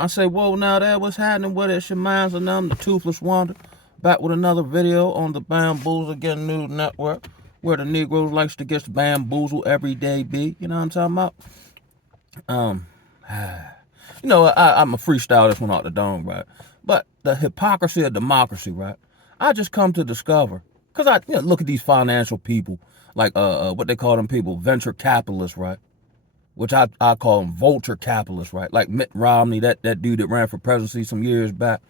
I say, whoa, now that what's happening with it? It's your minds and them, the Toothless Wonder, back with another video on the Bamboozle Getting News Network, where the Negroes likes to get bamboozled every day, be. You know what I'm talking about? Um, I'm a freestyle this one out the dome, right? But the hypocrisy of democracy, right? I just come to discover, because look at these financial people, like what they call them people, venture capitalists, right? Which I call them vulture capitalists, right? Like Mitt Romney, that dude that ran for presidency some years back.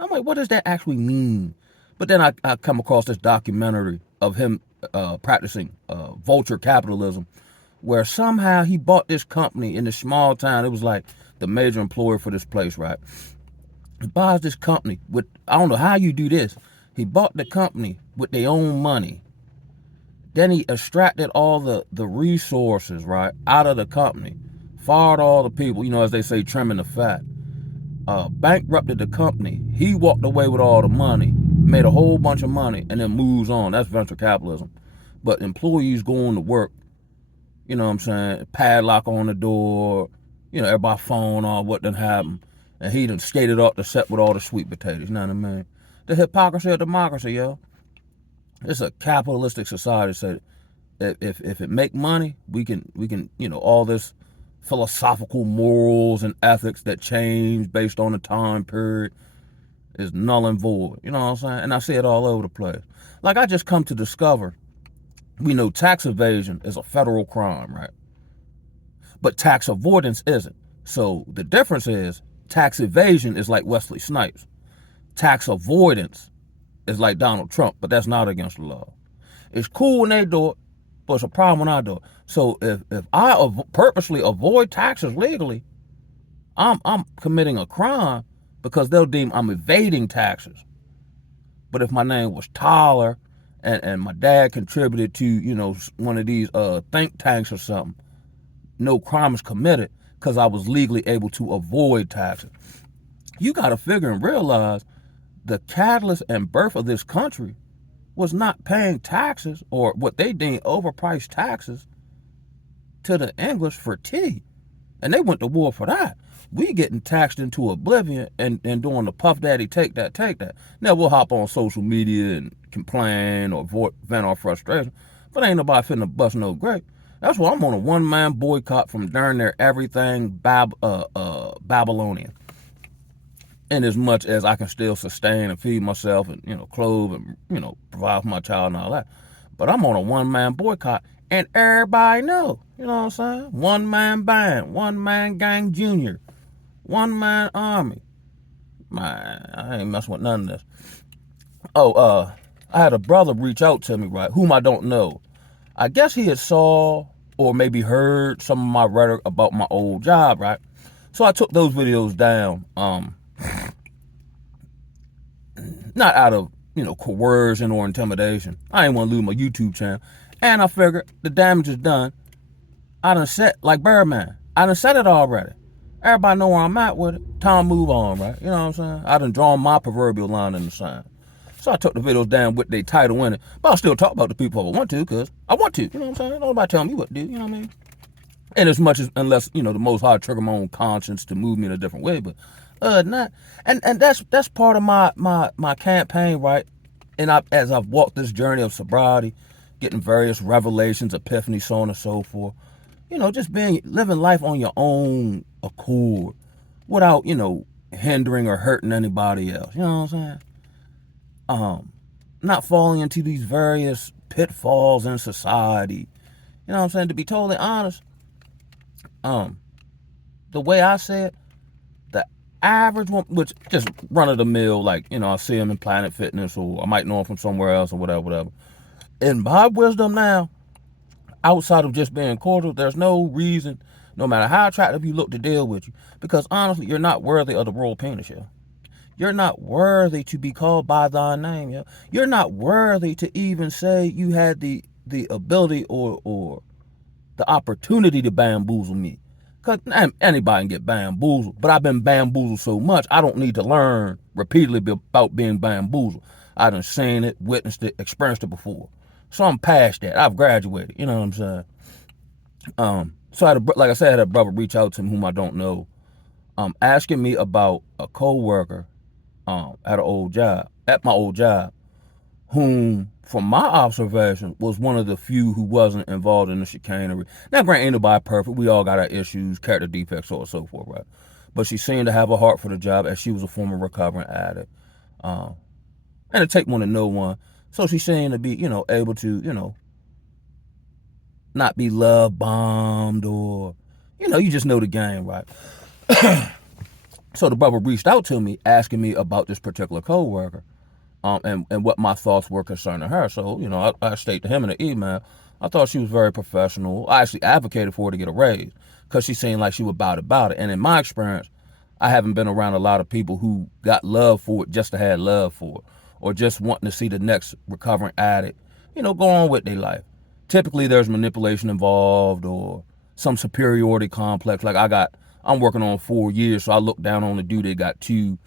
I'm like, what does that actually mean? But then I come across this documentary of him practicing vulture capitalism, where somehow he bought this company in this small town. It was like the major employer for this place, right? He buys this company with, I don't know how you do this. He bought the company with their own money. Then he extracted all the resources, right, out of the company, fired all the people, as they say, trimming the fat, bankrupted the company. He walked away with all the money, made a whole bunch of money, and then moves on. That's venture capitalism. But employees going to work, you know what I'm saying, padlock on the door, everybody phone on what done happened. And he done skated off the set with all the sweet potatoes, you know what I mean? The hypocrisy of democracy, yo. It's a capitalistic society. So if it make money, we can all this philosophical morals and ethics that change based on the time period is null and void. You know what I'm saying? And I see it all over the place. Like, I just come to discover, we know tax evasion is a federal crime, right? But tax avoidance isn't. So the difference is tax evasion is like Wesley Snipes. Tax avoidance is like Donald Trump, but that's not against the law. It's cool when they do it, but it's a problem when I do it. So if I purposely avoid taxes legally, I'm committing a crime, because they'll deem I'm evading taxes. But if my name was Tyler and my dad contributed to one of these think tanks or something, no crime is committed because I was legally able to avoid taxes. You got to figure and realize the catalyst and birth of this country was not paying taxes, or what they deemed overpriced taxes, to the English for tea. And they went to war for that. We getting taxed into oblivion and doing the puff daddy, take that. Now we'll hop on social media and complain or vent our frustration, but ain't nobody finna bust no grape. That's why I'm on a one-man boycott from darn near everything Babylonian. And as much as I can still sustain and feed myself and, clothe and, provide for my child and all that. But I'm on a one-man boycott, and everybody know, you know what I'm saying? One-man band, one-man gang junior, one-man army. Man, I ain't messing with none of this. Oh, I had a brother reach out to me, right, whom I don't know. I guess he had saw or maybe heard some of my rhetoric about my old job, right? So I took those videos down, not out of, coercion or intimidation. I ain't want to lose my YouTube channel. And I figured the damage is done. I done said, like Birdman, I done said it already. Everybody know where I'm at with it. Time to move on, right? You know what I'm saying? I done drawn my proverbial line in the sand. So I took the videos down with their title in it. But I'll still talk about the people if I want to, because I want to. You know what I'm saying? Nobody telling me what to do, you know what I mean? And as much as, unless, the Most High trigger my own conscience to move me in a different way. But not. And that's part of my campaign, right? And as I've walked this journey of sobriety, getting various revelations, epiphanies, so on and so forth, just living life on your own accord without, hindering or hurting anybody else. You know what I'm saying? Not falling into these various pitfalls in society. You know what I'm saying? To be totally honest, the way I say it, the average one, which just run of the mill, like, I see him in Planet Fitness, or I might know him from somewhere else, or whatever. In my wisdom now, outside of just being cordial, there's no reason, no matter how attractive you look, to deal with you. Because honestly, you're not worthy of the royal penis, yo. You're not worthy to be called by thy name, yo. You're not worthy to even say you had the ability or the opportunity to bamboozle me. Because anybody can get bamboozled, but I've been bamboozled so much, I don't need to learn repeatedly about being bamboozled. I done seen it, witnessed it, experienced it before. So I'm past that. I've graduated, you know what I'm saying? So like I said, I had a brother reach out to me whom I don't know. asking me about a coworker at my old job, whom, from my observation, was one of the few who wasn't involved in the chicanery. Now, granted, ain't nobody perfect. We all got our issues, character defects, so on and so forth, right? But she seemed to have a heart for the job, as she was a former recovering addict. And it take one to know one. So she seemed to be, able to, not be love bombed, or, you just know the game, right? So the brother reached out to me asking me about this particular coworker, and what my thoughts were concerning her. So, I stated to him in the email, I thought she was very professional. I actually advocated for her to get a raise because she seemed like she was about it. And in my experience, I haven't been around a lot of people who got love for it just to have love for it, or just wanting to see the next recovering addict, go on with their life. Typically, there's manipulation involved, or some superiority complex. Like I'm working on 4 years, so I look down on the dude that got 2.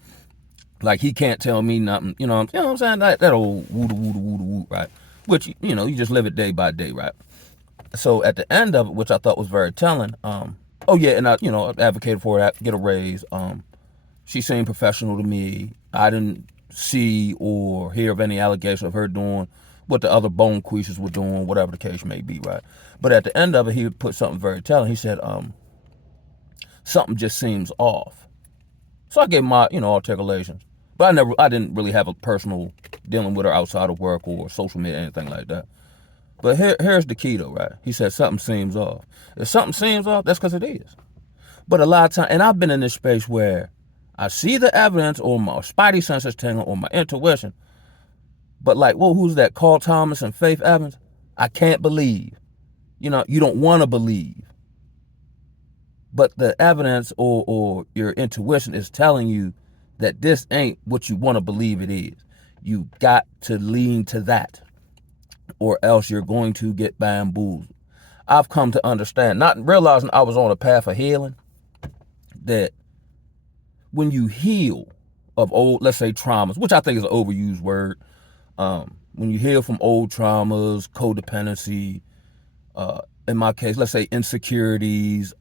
Like, he can't tell me nothing. You know what I'm saying? That old woo, right? Which, you just live it day by day, right? So at the end of it, which I thought was very telling, oh yeah, and I advocated for that, get a raise. She seemed professional to me. I didn't see or hear of any allegation of her doing what the other bone queasers were doing, whatever the case may be, right? But at the end of it, he put something very telling. He said, something just seems off. So I gave my, articulations. But I didn't really have a personal dealing with her outside of work or social media, anything like that. But here's the key though, right? He said something seems off. If something seems off, that's because it is. But a lot of times, and I've been in this space where I see the evidence, or my spidey senses tingling, or my intuition, but like, well, who's that? Carl Thomas and Faith Evans? I can't believe. You don't want to believe. But the evidence or your intuition is telling you that this ain't what you want to believe it is. You got to lean to that, or else you're going to get bamboozled. I've come to understand, not realizing I was on a path of healing, that when you heal of old, let's say, traumas, which I think is an overused word, when you heal from old traumas, codependency, in my case, let's say insecurities,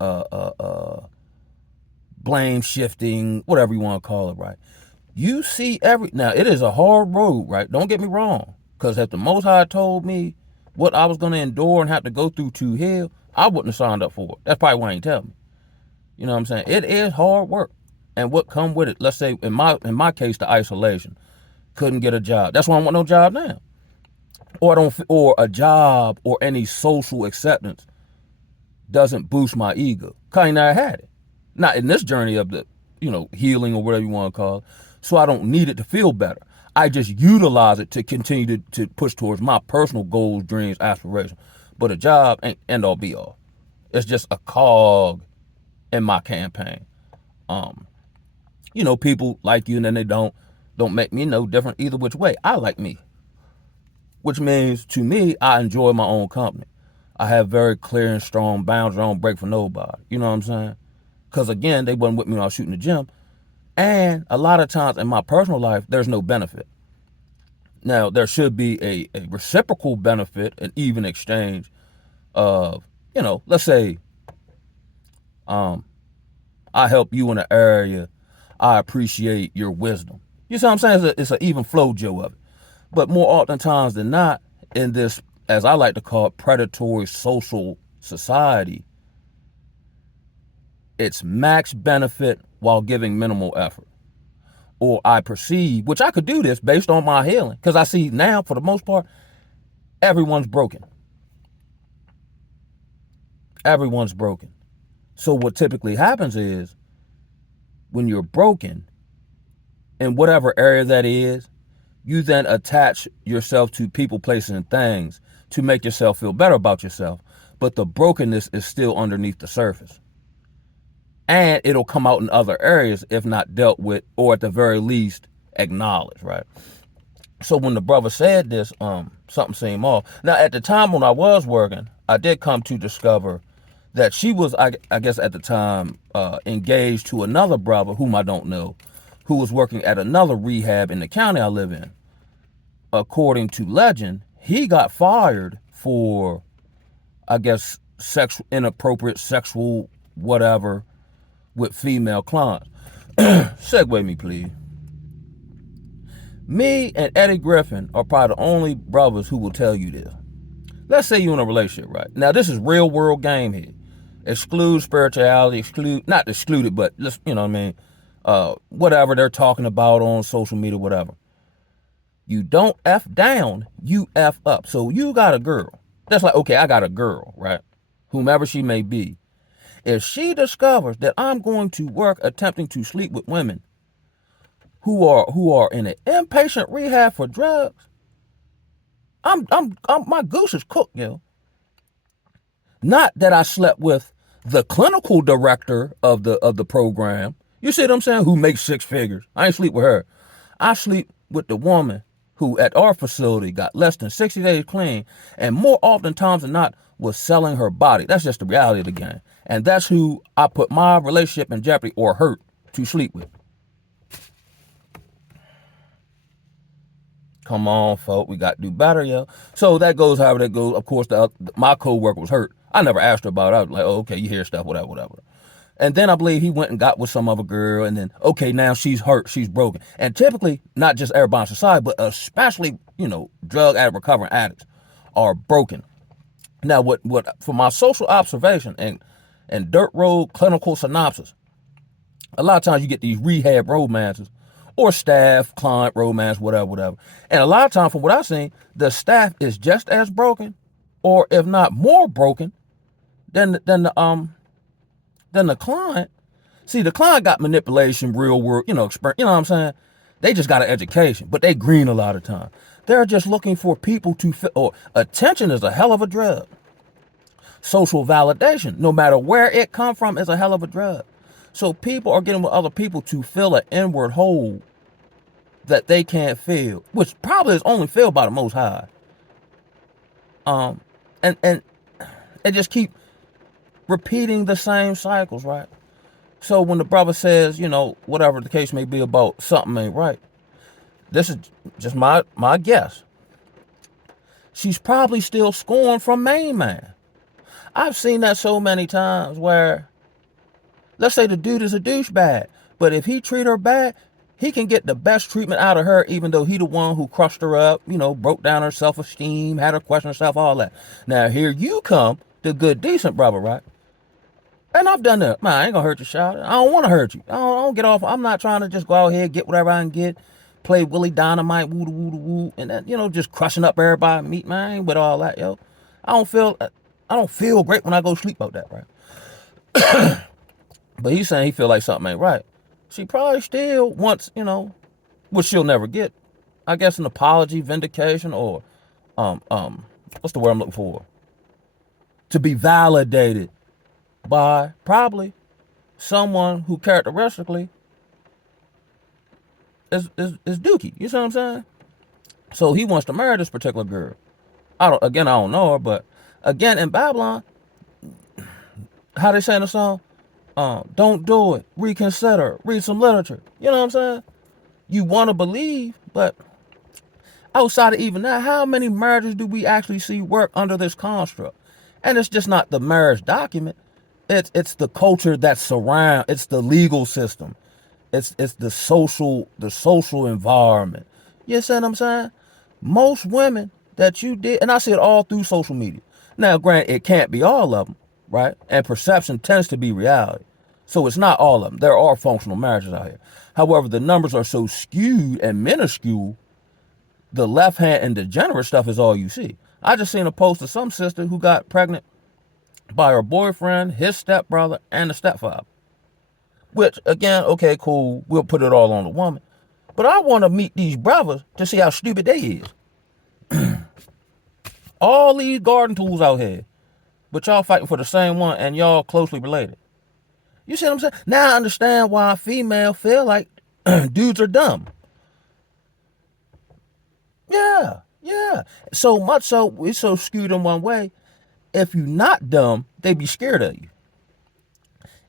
blame shifting, whatever you want to call it, right? You see now it is a hard road, right? Don't get me wrong. Because if the Most High told me what I was going to endure and have to go through to heal, I wouldn't have signed up for it. That's probably why he ain't tell me. You know what I'm saying? It is hard work. And what come with it, let's say in my case, the isolation. Couldn't get a job. That's why I don't want no job now. Or a job or any social acceptance doesn't boost my ego. Cause I never had it. Not in this journey of the, healing or whatever you want to call it. So I don't need it to feel better. I just utilize it to continue to push towards my personal goals, dreams, aspirations. But a job ain't end all be all. It's just a cog in my campaign. People like you and then they don't make me no different either which way. I like me. Which means, to me, I enjoy my own company. I have very clear and strong boundaries. I don't break for nobody. You know what I'm saying? Because, again, they wasn't with me when I was shooting the gym. And a lot of times in my personal life, there's no benefit. Now, there should be a reciprocal benefit, an even exchange of, let's say, I help you in an area. I appreciate your wisdom. You see what I'm saying? It's an even flow, Joe, of it. But more oftentimes than not, in this, as I like to call it, predatory social society, it's max benefit while giving minimal effort. Or I perceive, which I could do this based on my healing, because I see now, for the most part, everyone's broken. Everyone's broken. So what typically happens is, when you're broken, in whatever area that is, you then attach yourself to people, places, and things to make yourself feel better about yourself. But the brokenness is still underneath the surface. And it'll come out in other areas if not dealt with, or at the very least, acknowledged, right? So when the brother said this, something seemed off. Now, at the time when I was working, I did come to discover that she was, I guess at the time, engaged to another brother whom I don't know, who was working at another rehab in the county I live in. According to legend, he got fired for, I guess, inappropriate sexual whatever with female clients. Segue me, please. Me and Eddie Griffin are probably the only brothers who will tell you this. Let's say you're in a relationship, right? Now, this is real world game here. Exclude spirituality, not excluded, but just, you know what I mean? Whatever they're talking about on social media, whatever. You don't F down, you F up. So you got a girl. That's like, okay, I got a girl, right? Whomever she may be. If she discovers that I'm going to work attempting to sleep with women who are in an inpatient rehab for drugs, my goose is cooked, yo. Not that I slept with the clinical director of the program. You see what I'm saying? Who makes six figures. I ain't sleep with her. I sleep with the woman who at our facility got less than 60 days clean and more often times than not was selling her body. That's just the reality of the game. And that's who I put my relationship in jeopardy or hurt to sleep with. Come on, folk. We got to do better, yo. So that goes however that goes. Of course, my co-worker was hurt. I never asked her about it. I was like, oh, okay, you hear stuff, whatever. And then I believe he went and got with some other girl. And then, okay, now she's hurt. She's broken. And typically, not just everybody in society, but especially, drug addict, recovering addicts are broken. Now, what for my social observation and dirt road clinical synopsis, a lot of times you get these rehab romances or staff, client, romance, whatever. And a lot of times, from what I've seen, the staff is just as broken, or if not more broken, than the client. See, the client got manipulation, real world, experience. You know what I'm saying? They just got an education, but they green a lot of time. They're just looking for people to fit, or attention is a hell of a drug. Social validation, no matter where it come from, is a hell of a drug. So people are getting with other people to fill an inward hole that they can't fill, which probably is only filled by the Most High. And just keep repeating the same cycles, right? So when the brother says, whatever the case may be about something ain't right, this is just my guess. She's probably still scorned from main man. I've seen that so many times where, let's say the dude is a douchebag, but if he treat her bad, he can get the best treatment out of her, even though he the one who crushed her up, broke down her self-esteem, had her question herself, all that. Now here you come, the good, decent brother, right? And I've done that. Man, I ain't gonna hurt you, shout. I don't want to hurt you. I don't get off. I'm not trying to just go out here, get whatever I can get, play Willie Dynamite, woo, and then, just crushing up everybody, meet, man, I ain't with all that, yo. I don't feel great when I go sleep about that, right? But he's saying he feel like something ain't right. She probably still wants, which she'll never get. I guess an apology, vindication, or what's the word I'm looking for? To be validated by probably someone who characteristically is dookie. You see what I'm saying? So he wants to marry this particular girl. I don't know her, but again, in Babylon, how they say in the song, don't do it, reconsider, read some literature. You know what I'm saying? You want to believe, but outside of even that, how many marriages do we actually see work under this construct? And it's just not the marriage document. It's the culture that surrounds, it's the legal system. It's the social environment. You see what I'm saying? Most women that you did, and I see it all through social media. Now, granted, it can't be all of them, right? And perception tends to be reality. So it's not all of them. There are functional marriages out here. However, the numbers are so skewed and minuscule, the left hand and degenerate stuff is all you see. I just seen a post of some sister who got pregnant by her boyfriend, his stepbrother, and the stepfather. Which, again, okay, cool, we'll put it all on the woman. But I want to meet these brothers to see how stupid they is. All these garden tools out here, but y'all fighting for the same one and y'all closely related. You see what I'm saying? Now I understand why female feel like dudes are dumb. Yeah. So much so, it's so skewed in one way. If you're not dumb, they be scared of you.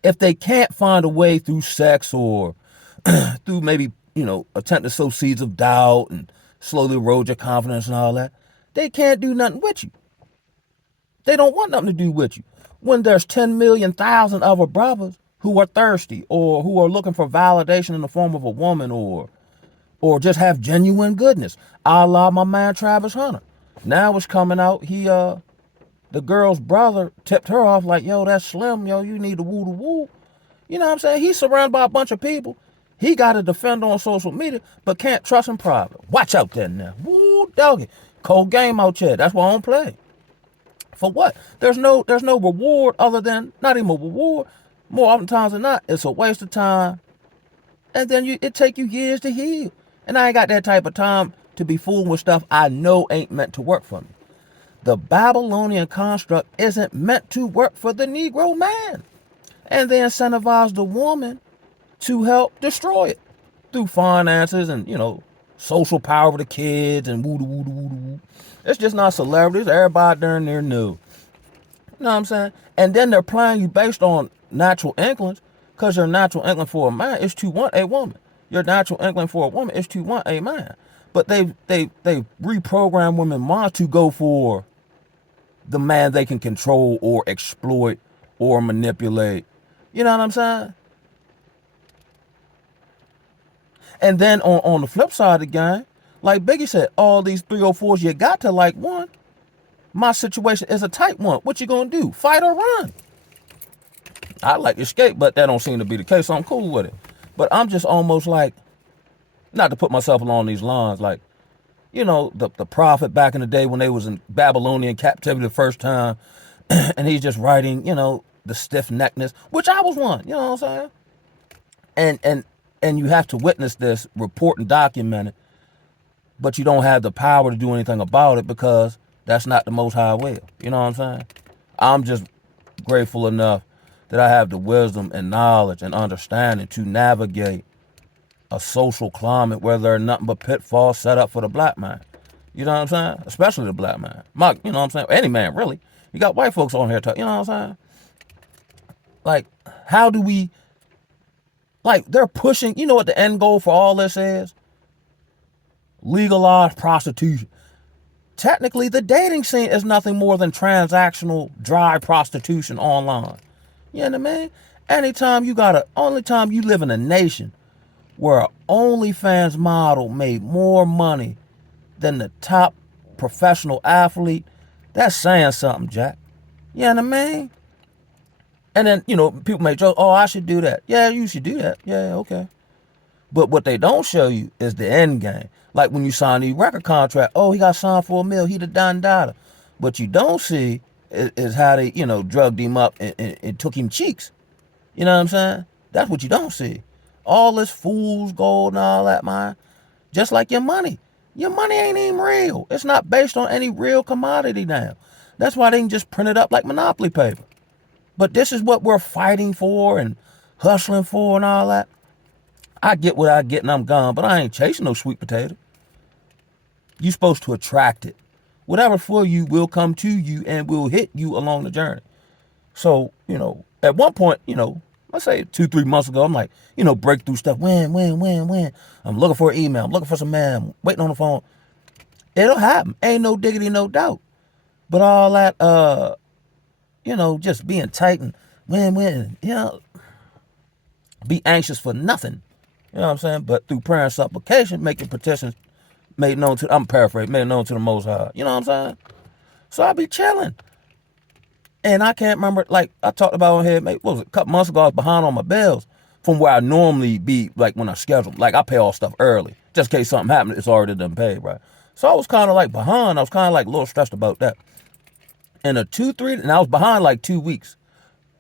If they can't find a way through sex or through maybe, attempt to sow seeds of doubt and slowly erode your confidence and all that, they can't do nothing with you. They don't want nothing to do with you. When there's 10 million thousand other brothers who are thirsty or who are looking for validation in the form of a woman or just have genuine goodness. A la my man Travis Hunter. Now it's coming out, the girl's brother tipped her off like, yo, that's Slim, yo, you need to woo the woo. You know what I'm saying? He's surrounded by a bunch of people. He got to defend on social media, but can't trust in private. Watch out there now. Woo, doggy. Cold game out here. That's why I don't play. For what? There's no reward other than, not even a reward. More oftentimes than not, it's a waste of time. And then it take you years to heal. And I ain't got that type of time to be fooling with stuff I know ain't meant to work for me. The Babylonian construct isn't meant to work for the Negro man. And they incentivize the woman to help destroy it through finances and, social power of the kids and woo. It's just not celebrities. Everybody down there knew. You know what I'm saying? And then they're playing you based on natural inklings, because your natural inkling for a man is to want a woman. Your natural inkling for a woman is to want a man. But they reprogram women minds to go for the man they can control or exploit or manipulate. You know what I'm saying? And then on the flip side of the game, like Biggie said, all these 304s, you got to like one. My situation is a tight one. What you gonna do? Fight or run? I like to escape, but that don't seem to be the case, so I'm cool with it. But I'm just almost like, not to put myself along these lines, like, the prophet back in the day when they was in Babylonian captivity the first time, and he's just writing, the stiff-neckedness, which I was one, you know what I'm saying? And you have to witness this, report and document it, but you don't have the power to do anything about it because that's not the Most High will. You know what I'm saying? I'm just grateful enough that I have the wisdom and knowledge and understanding to navigate a social climate where there are nothing but pitfalls set up for the black man. You know what I'm saying? Especially the black man. You know what I'm saying? Any man, really. You got white folks on here talking, you know what I'm saying? Like, how do we, they're pushing, you know what the end goal for all this is? Legalized prostitution. Technically, the dating scene is nothing more than transactional, dry prostitution online. You know what I mean? Only time you live in a nation where an OnlyFans model made more money than the top professional athlete, that's saying something, Jack. You know what I mean? And then, people may joke, oh, I should do that. Yeah, you should do that. Yeah, okay. But what they don't show you is the end game. Like when you sign the record contract, oh, he got signed for $1 million, he the Don Dada. What you don't see is how they, drugged him up and took him cheeks. You know what I'm saying? That's what you don't see. All this fool's gold and all that, man. Just like your money. Your money ain't even real. It's not based on any real commodity now. That's why they can just print it up like Monopoly paper. But this is what we're fighting for and hustling for and all that. I get what I get and I'm gone, but I ain't chasing no sweet potato. You're supposed to attract it. Whatever for you will come to you and will hit you along the journey. So, at one point, let's say 2-3 months ago, I'm like, breakthrough stuff. When. I'm looking for an email. I'm looking for some man. I'm waiting on the phone. It'll happen. Ain't no diggity, no doubt. But all that, just being tight and when, be anxious for nothing. You know what I'm saying? But through prayer and supplication, make your petitions made known to, I'm paraphrasing, made known to the Most High. You know what I'm saying? So I be chilling. And I can't remember, like I talked about on here, what was it, a couple months ago, I was behind on my bills from where I normally be, like when I schedule. Like I pay all stuff early. Just in case something happened, it's already done paid, right? So I was kind of like behind. I was kind of like a little stressed about that. And and I was behind like 2 weeks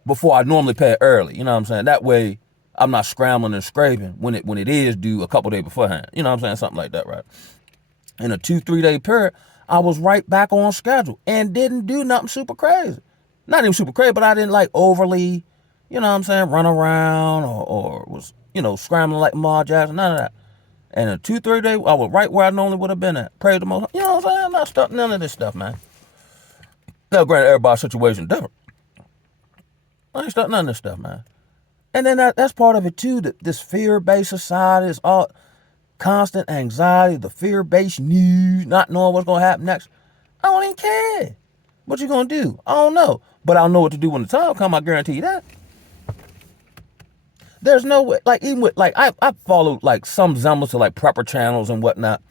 before I normally pay it early. You know what I'm saying? That way I'm not scrambling and scraping when it is due a couple days beforehand. You know what I'm saying? Something like that, right? In a 2-3 day period, I was right back on schedule and didn't do nothing super crazy. Not even super crazy, but I didn't like overly, you know what I'm saying, run around or was, scrambling like Lamar Jackson, none of that. And in a 2-3 day, I was right where I normally would have been at. Praise the Most High. You know what I'm saying? I'm not stuck none of this stuff, man. Now, granted, everybody's situation different. I ain't stuck none of this stuff, man. And then that's part of it too. This fear-based society is all constant anxiety, the fear-based news, not knowing what's gonna happen next. I don't even care. What you gonna do? I don't know. But I'll know what to do when the time comes, I guarantee you that. There's no way, like, even with, like, I followed, like, some semblance of, like, prepper channels and whatnot,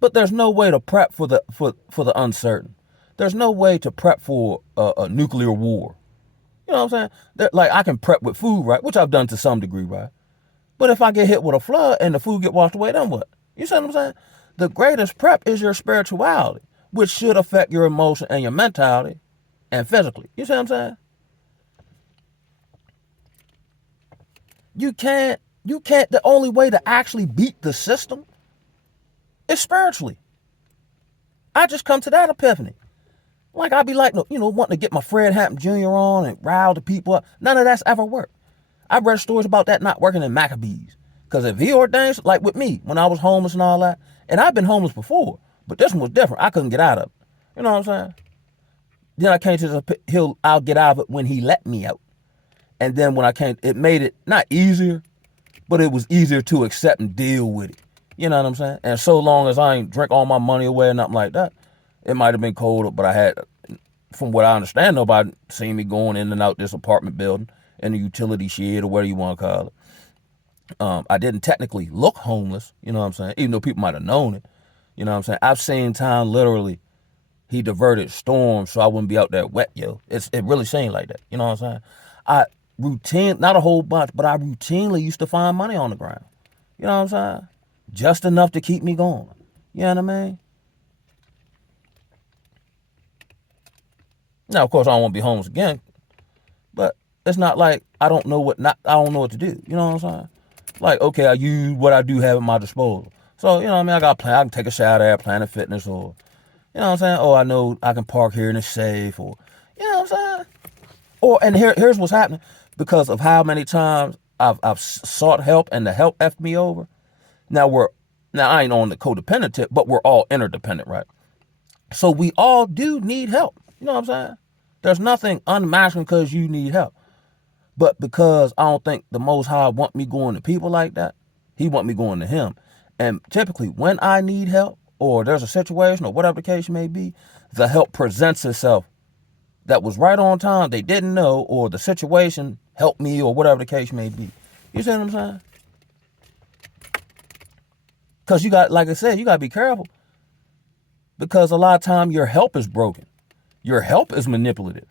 but there's no way to prep for the uncertain. There's no way to prep for a nuclear war. You know what I'm saying? Like, I can prep with food, right? Which I've done to some degree, right? But if I get hit with a flood and the food get washed away, then what? You see what I'm saying? The greatest prep is your spirituality, which should affect your emotion and your mentality and physically. You see what I'm saying? You can't, the only way to actually beat the system is spiritually. I just come to that epiphany. Like, I'd be like, wanting to get my Fred Hampton Jr. on and rile the people up. None of that's ever worked. I've read stories about that not working in Maccabees. Because if he ordains, like with me, when I was homeless and all that, and I've been homeless before, but this one was different. I couldn't get out of it. You know what I'm saying? Then I came to I'll get out of it when he let me out. And then when I came, it made it not easier, but it was easier to accept and deal with it. You know what I'm saying? And so long as I ain't drink all my money away or nothing like that, it might have been colder, but I had, from what I understand, nobody seen me going in and out this apartment building in the utility shed or whatever you want to call it. I didn't technically look homeless, you know what I'm saying? Even though people might have known it, you know what I'm saying? I've seen time literally, he diverted storms so I wouldn't be out there wet, yo. It really seemed like that, you know what I'm saying? Not a whole bunch, but I routinely used to find money on the ground. You know what I'm saying? Just enough to keep me going. You know what I mean? Now, of course, I don't want to be homeless again, but it's not like I don't know what to do. You know what I'm saying? Like, okay, I use what I do have at my disposal. So, you know what I mean? I got plan. I can take a shower at Planet Fitness, or, you know what I'm saying? Oh, I know I can park here and it's safe, or, you know what I'm saying? And here's what's happening because of how many times I've sought help and the help effed me over. Now I ain't on the codependent tip, but we're all interdependent, right? So we all do need help. You know what I'm saying? There's nothing unmasculine because you need help. But because I don't think the Most High want me going to people like that, he want me going to him. And typically when I need help or there's a situation or whatever the case may be, the help presents itself that was right on time, they didn't know, or the situation helped me or whatever the case may be. You see what I'm saying? Because you got, like I said, you got to be careful. Because a lot of time your help is broken. Your help is manipulative.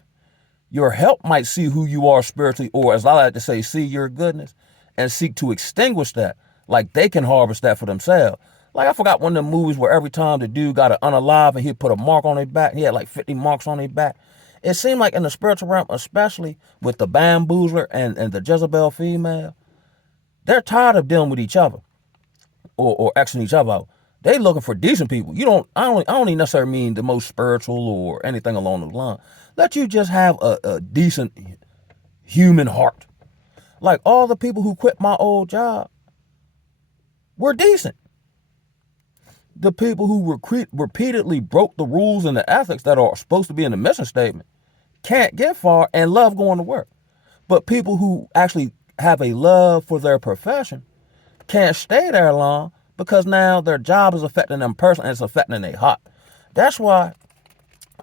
Your help might see who you are spiritually, or as I like to say, see your goodness and seek to extinguish that. Like they can harvest that for themselves. Like I forgot one of the movies where every time the dude got an unalive and he'd put a mark on his back, he had like 50 marks on his back. It seemed like in the spiritual realm, especially with the bamboozler and the Jezebel female, they're tired of dealing with each other or Xing each other out. They looking for decent people. I don't even necessarily mean the most spiritual or anything along those lines. Let you just have a decent human heart. Like all the people who quit my old job were decent. The people who repeatedly broke the rules and the ethics that are supposed to be in the mission statement can't get far and love going to work. But people who actually have a love for their profession can't stay there long because now their job is affecting them personally and it's affecting their heart. That's why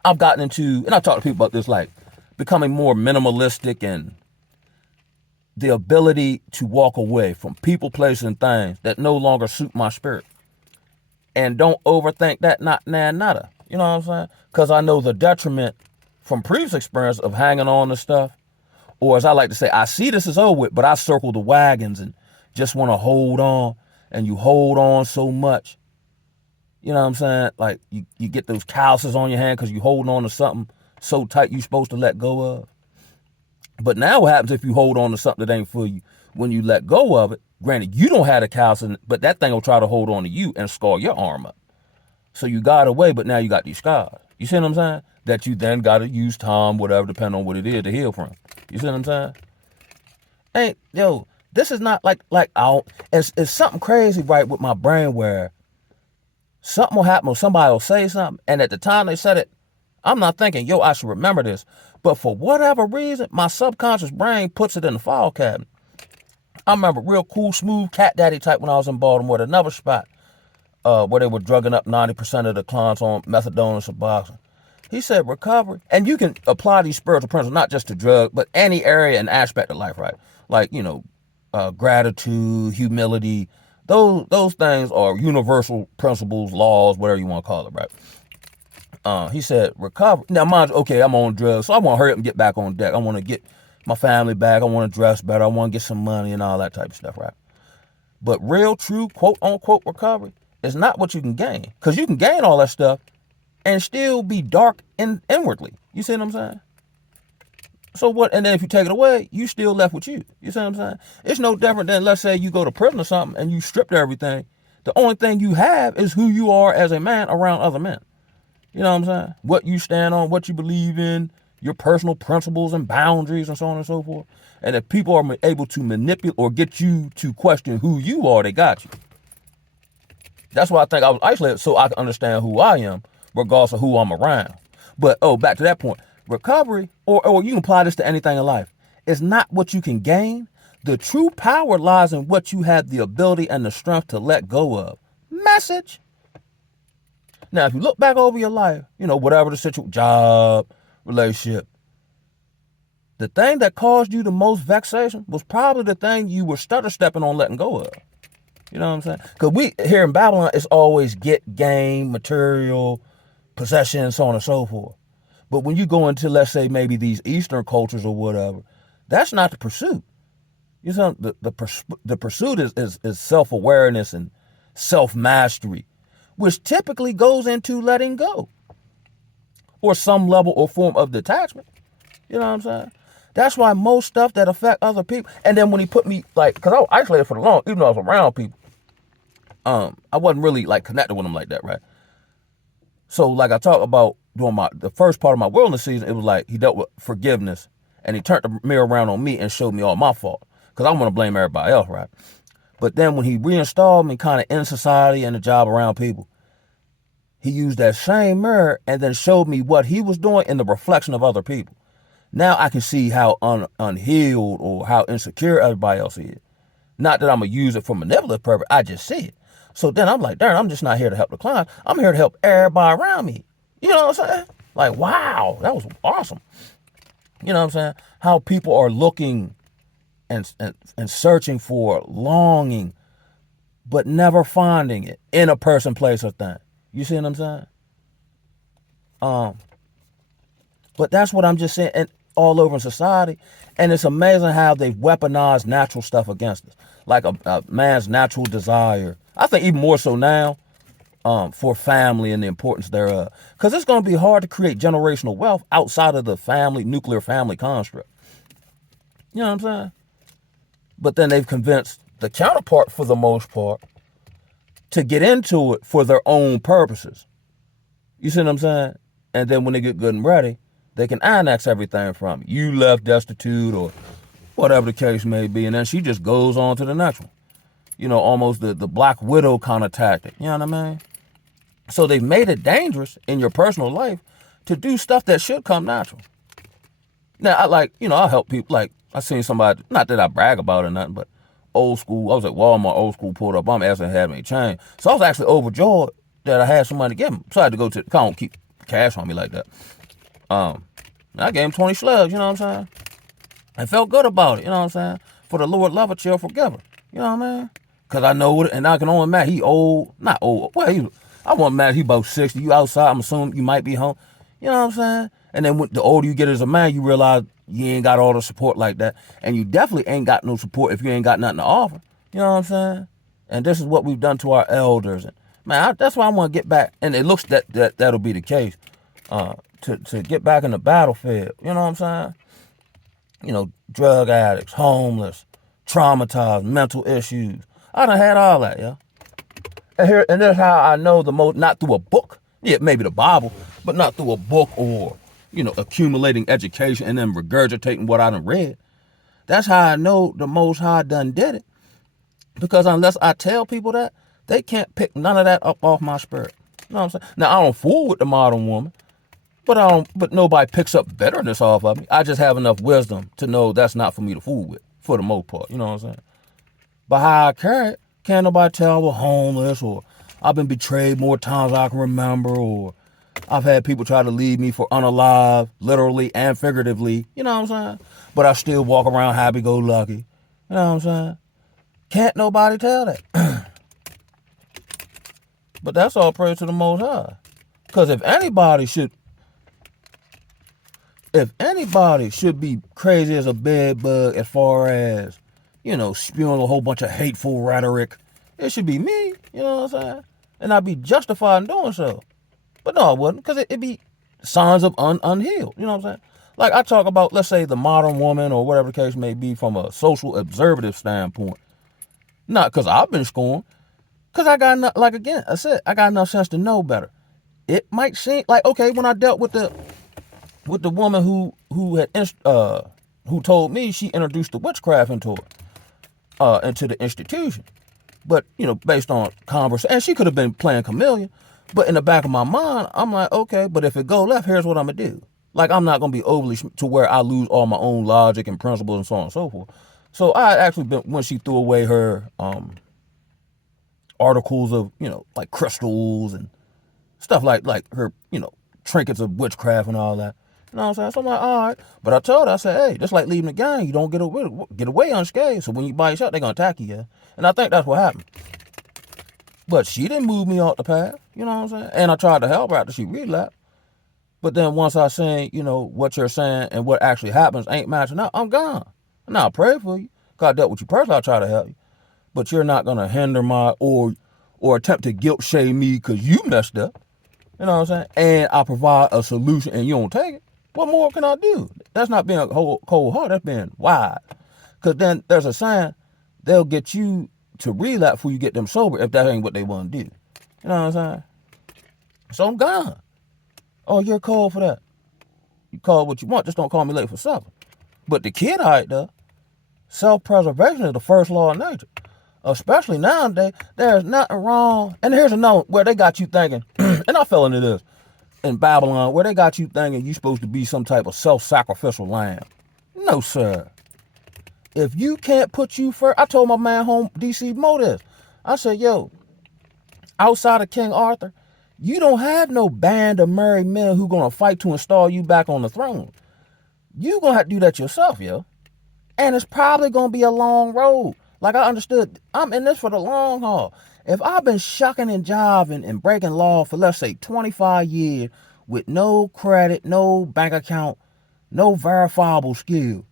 I've gotten into, and I talk to people about this, like becoming more minimalistic and the ability to walk away from people, places, and things that no longer suit my spirit. And don't overthink that, not nada. You know what I'm saying? Because I know the detriment from previous experience of hanging on to stuff, or as I like to say, I see this is over with, but I circle the wagons and just want to hold on, and you hold on so much. You know what I'm saying? Like you get those calluses on your hand because you holding on to something so tight you're supposed to let go of. But now what happens if you hold on to something that ain't for you? When you let go of it, granted, you don't have the callus, but that thing will try to hold on to you and scar your arm up. So you got away, but now you got these scars. You see what I'm saying? That you then got to use time, whatever, depending on what it is to heal from. You see what I'm saying? This is not like it's something crazy, right, with my brain where something will happen or somebody will say something, and at the time they said it, I'm not thinking, I should remember this. But for whatever reason, my subconscious brain puts it in the file cabinet. I remember real cool, smooth cat daddy type when I was in Baltimore at another spot where they were drugging up 90% of the clients on methadone and Suboxone. He said recovery, and you can apply these spiritual principles not just to drugs, but any area and aspect of life, right? Like, gratitude, humility. Those things are universal principles, laws, whatever you want to call it, right? He said recovery. Now, mind you, okay, I'm on drugs, so I want to hurry up and get back on deck. I want to get my family back. I want to dress better. I want to get some money and all that type of stuff, right? But real, true, quote unquote recovery is not what you can gain, because you can gain all that stuff and still be dark inwardly. You see what I'm saying? So what? And then if you take it away, you still left with you. You see what I'm saying? It's no different than, let's say you go to prison or something and you stripped everything. The only thing you have is who you are as a man around other men. You know what I'm saying? What you stand on, what you believe in, your personal principles and boundaries and so on and so forth. And if people are able to manipulate or get you to question who you are, they got you. That's why I think I was isolated, so I can understand who I am, regardless of who I'm around. But, back to that point. Recovery, or you can apply this to anything in life, is not what you can gain. The true power lies in what you have the ability and the strength to let go of. Message. Now, if you look back over your life, whatever the situation, job, relationship, the thing that caused you the most vexation was probably the thing you were stutter stepping on letting go of. You know what I'm saying? Because we, here in Babylon, it's always get, gain, material, possession, so on and so forth. But when you go into, let's say, maybe these Eastern cultures or whatever, that's not the pursuit. You know, the pursuit is self-awareness and self-mastery, which typically goes into letting go or some level or form of detachment. You know what I'm saying? That's why most stuff that affect other people. And then when he put me, because I was isolated for the long, even though I was around people, I wasn't really connected with them like that, right? So I talked about during the first part of my wilderness season, it was he dealt with forgiveness, and he turned the mirror around on me and showed me all my fault, because I want to blame everybody else, right? But then when he reinstalled me kind of in society and the job around people, he used that same mirror and then showed me what he was doing in the reflection of other people. Now I can see how unhealed or how insecure everybody else is. Not that I'm going to use it for manipulative purpose, I just see it. So then I'm like, darn, I'm just not here to help the client. I'm here to help everybody around me. You know what I'm saying? Wow, that was awesome. You know what I'm saying? How people are looking and searching for, longing, but never finding it in a person, place, or thing. You see what I'm saying? But that's what I'm just saying, and all over in society. And it's amazing how they've weaponized natural stuff against us. Like a man's natural desire. I think even more so now, for family and the importance thereof. Because it's going to be hard to create generational wealth outside of the nuclear family construct. You know what I'm saying? But then they've convinced the counterpart, for the most part, to get into it for their own purposes. You see what I'm saying? And then when they get good and ready, they can annex everything from you. You left destitute or whatever the case may be, and then she just goes on to the next one. Almost the Black Widow kind of tactic. You know what I mean? So they've made it dangerous in your personal life to do stuff that should come natural. Now, I help people. I seen somebody, not that I brag about it or nothing, but old school. I was at Walmart, old school, pulled up. I'm asking had me change. So I was actually overjoyed that I had some money to give him. So I had to go to, I don't keep cash on me like that. I gave him 20 slugs, you know what I'm saying? I felt good about it, you know what I'm saying? For the Lord loveth, shall forgive her. You know what I mean? Because I know it, and I can only imagine he old, not old, well, I won't imagine he about 60. You outside, I'm assuming you might be home. You know what I'm saying? And then the older you get as a man, you realize you ain't got all the support like that. And you definitely ain't got no support if you ain't got nothing to offer. You know what I'm saying? And this is what we've done to our elders. And man, that's why I want to get back. And it looks that'll be the case. To get back in the battlefield. You know what I'm saying? Drug addicts, homeless, traumatized, mental issues. I done had all that, yeah. And that's how I know the most, not through a book. Yeah, maybe the Bible, but not through a book or, accumulating education and then regurgitating what I done read. That's how I know the Most High done did it. Because unless I tell people that, they can't pick none of that up off my spirit. You know what I'm saying? Now, I don't fool with the modern woman, but nobody picks up bitterness off of me. I just have enough wisdom to know that's not for me to fool with, for the most part. You know what I'm saying? But how I carry it, can't nobody tell I was homeless or I've been betrayed more times than I can remember or I've had people try to leave me for unalive, literally and figuratively. You know what I'm saying? But I still walk around happy-go-lucky. You know what I'm saying? Can't nobody tell that. But that's all praise to the Most High. Because if anybody should be crazy as a bed bug as far as, spewing a whole bunch of hateful rhetoric, it should be me. You know what I'm saying? And I'd be justified in doing so. But no, I wouldn't, because it'd be signs of unhealed. You know what I'm saying? Like I talk about, let's say, the modern woman or whatever the case may be from a social observative standpoint. Not because I've been scorned, because I got enough, like again, I said, I got enough sense to know better. It might seem like, okay, when I dealt with the woman who told me she introduced the witchcraft into the institution. But, based on conversation, and she could have been playing chameleon, but in the back of my mind, I'm like, okay, but if it go left, here's what I'm going to do. Like, I'm not going to be overly to where I lose all my own logic and principles and so on and so forth. So I actually been, when she threw away her articles of, like crystals and stuff like her, trinkets of witchcraft and all that. You know what I'm saying? So I'm like, all right. But I told her, I said, hey, just like leaving the gang, you don't get away unscathed. So when you buy your shot, they're going to attack you, yeah? And I think that's what happened. But she didn't move me off the path, you know what I'm saying? And I tried to help her after she relapsed. But then once I seen, what you're saying and what actually happens ain't matching up, I'm gone. Now I pray for you. Because I dealt with you personally, I try to help you. But you're not going to hinder my, or attempt to guilt shame me because you messed up. You know what I'm saying? And I provide a solution and you don't take it. What more can I do? That's not being cold heart. That's being wide. Because then there's a sign they'll get you to relapse before you get them sober if that ain't what they want to do. You know what I'm saying? So I'm gone. Oh, you're cold for that. You call what you want. Just don't call me late for supper. But the kid out there, self-preservation is the first law of nature. Especially nowadays, there's nothing wrong. And here's another where they got you thinking, and I fell into this, in Babylon, where they got you thinking you're supposed to be some type of self-sacrificial lamb. No, sir. If you can't put you first, I told my man home, DC Mo this. I said, yo, outside of King Arthur, you don't have no band of merry men who gonna fight to install you back on the throne. You gonna have to do that yourself, yo. And it's probably gonna be a long road. Like I understood, I'm in this for the long haul. If I've been shucking and jiving and breaking law for, let's say, 25 years with no credit, no bank account, no verifiable skill,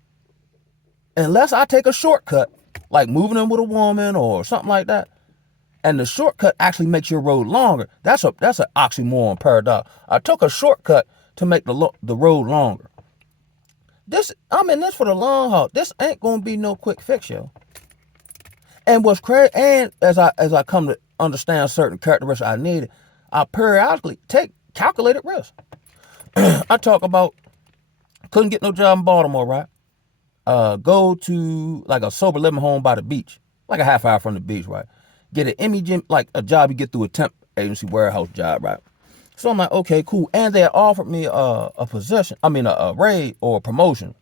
unless I take a shortcut, like moving in with a woman or something like that, and the shortcut actually makes your road longer, that's an oxymoron paradox. I took a shortcut to make the road longer. I'm in this for the long haul. This ain't gonna be no quick fix, yo. And what's crazy, and as I come to understand certain characteristics I needed, I periodically take calculated risks. I talk about couldn't get no job in Baltimore, right? Go to like a sober living home by the beach, like a half hour from the beach, right? Get an imaging, like a job you get through a temp agency warehouse job, right? So I'm like, okay, cool. And they offered me a position, a raise or a promotion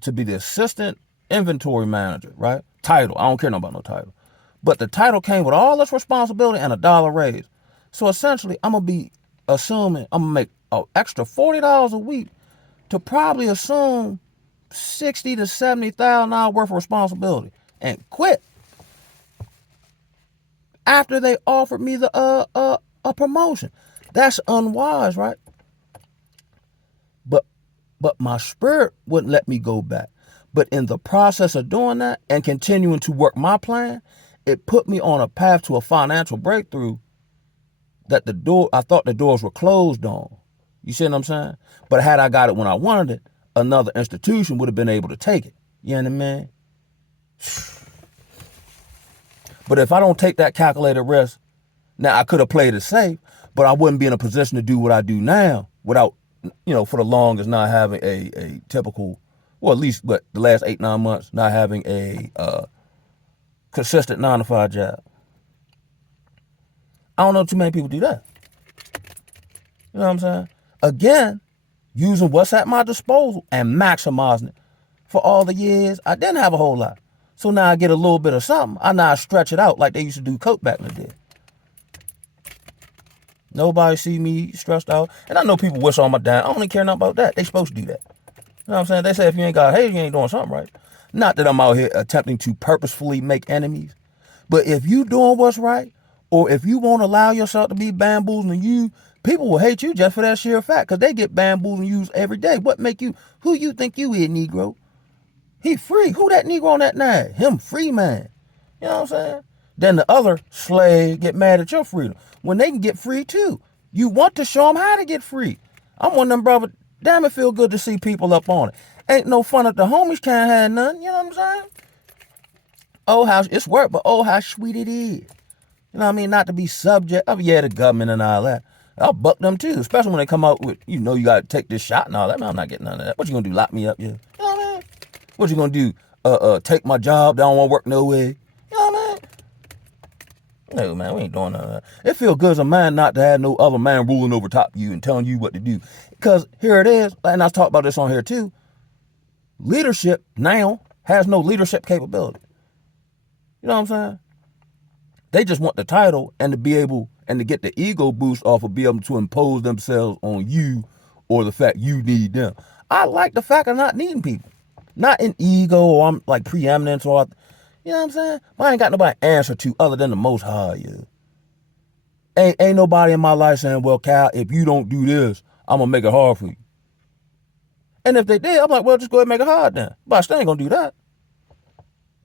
to be the assistant inventory manager, right? Title, I don't care about no title. But the title came with all this responsibility and $1 raise. So essentially, I'm going to be assuming I'm going to make an extra $40 a week to probably assume $60,000 to $70,000 worth of responsibility and quit after they offered me a promotion. That's unwise, right? But my spirit wouldn't let me go back. But in the process of doing that and continuing to work my plan, it put me on a path to a financial breakthrough that I thought the doors were closed on. You see what I'm saying? But had I got it when I wanted it, another institution would have been able to take it. You know what I mean? But if I don't take that calculated risk, now I could have played it safe, but I wouldn't be in a position to do what I do now without, for the longest not having a typical, well, at least the last 8-9 months, not having a consistent 9-to-5 job. I don't know too many people do that. You know what I'm saying? Again, using what's at my disposal and maximizing it. For all the years, I didn't have a whole lot. So now I get a little bit of something. I now stretch it out like they used to do coke back in the day. Nobody see me stressed out. And I know people wish on my down. I don't even care nothing about that. They supposed to do that. You know what I'm saying? They say if you ain't got hate, you ain't doing something right. Not that I'm out here attempting to purposefully make enemies. But if you doing what's right, or if you won't allow yourself to be bamboozled and you, people will hate you just for that sheer fact, because they get bamboozled and used every day. What make you, who you think you is, Negro? He free. Who that Negro on that night? Him free man. You know what I'm saying? Then the other slave get mad at your freedom when they can get free too. You want to show them how to get free. I'm one of them, brother. Damn, it feel good to see people up on it. Ain't no fun if the homies can't have none. You know what I'm saying? Oh, how it's work, but oh, how sweet it is. You know what I mean? Not to be subject of, yeah, the government and all that. I'll buck them too, especially when they come out with, you know, you got to take this shot and all that. Man, I'm not getting none of that. What you going to do, lock me up? Yeah. You know what I mean? What you going to do, take my job? They don't want to work no way. You know what I mean? No, man, we ain't doing none of that. It feel good as a man not to have no other man ruling over top of you and telling you what to do. Because here it is, and I talked about this on here too. Leadership now has no leadership capability. You know what I'm saying? They just want the title and to be able and to get the ego boost off of being able to impose themselves on you or the fact you need them. I like the fact of not needing people. Not in ego or I'm like preeminence or, you know what I'm saying? But I ain't got nobody to answer to other than the Most High. Yeah. Ain't nobody in my life saying, well, Cal, if you don't do this, I'm going to make it hard for you. And if they did, I'm like, well, just go ahead and make it hard then. But I still ain't going to do that.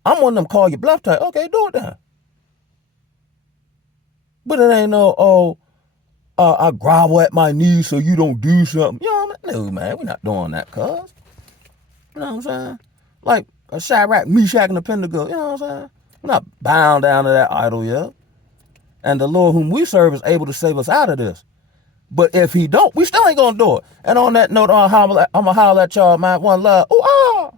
I'm one of them call you bluff type. Okay, do it then. But it ain't no, I grovel at my knees so you don't do something. You know what I mean? No, man, we're not doing that, cuz. You know what I'm saying? Like a Shadrach, Meshach, and Abednego. You know what I'm saying? We're not bound down to that idol yet. And the Lord whom we serve is able to save us out of this. But if he don't, we still ain't gonna do it. And on that note, I'm gonna holler at y'all, man. One love. Ooh, ah.